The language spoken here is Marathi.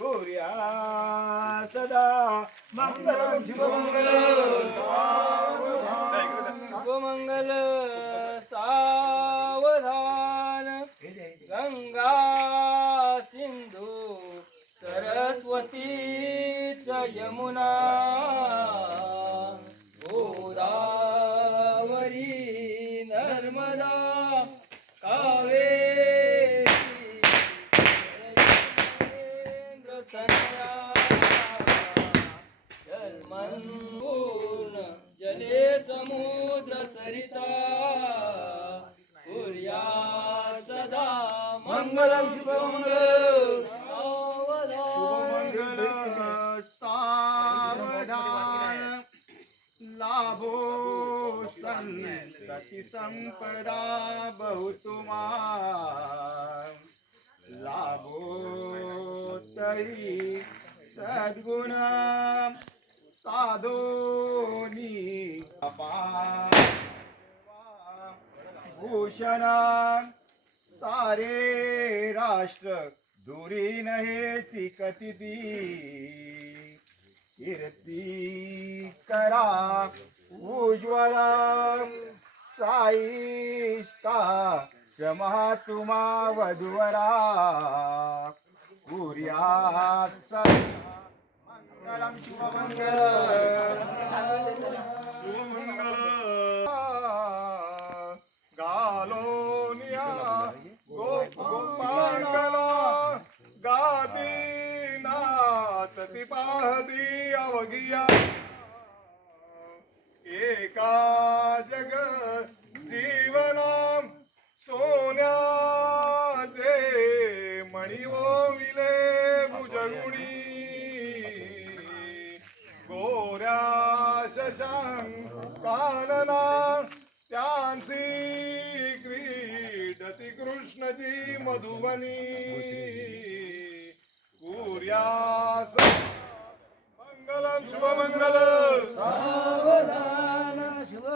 गोर्या सदा मंगल शिवमंगल शिवमंगल सावधान। गंगा सिंधू सरस्वतीच यमुना। सरिता कुर्या सदा मंगलम शुभमंगल मंगल सावधान लाभो संतति संपदा बहुतुमा लाभो तरी सद्गुण साधोनी भूषण सारे राष्ट्र दुरी नहेची दी। कीर्ती करा उज्ज्वला साईस्ता क्षमा तुम्हा वधुवरा। कुर्यात मंगलम शुभमंगल सती पाहती अवघिया. एका जग जीवना सोन्याचे मणी ओविले भुजगुणी. गोऱ्या शशांक कानना त्यांची क्रीडती कृष्णजी मधुबनी. Yes. Yeah.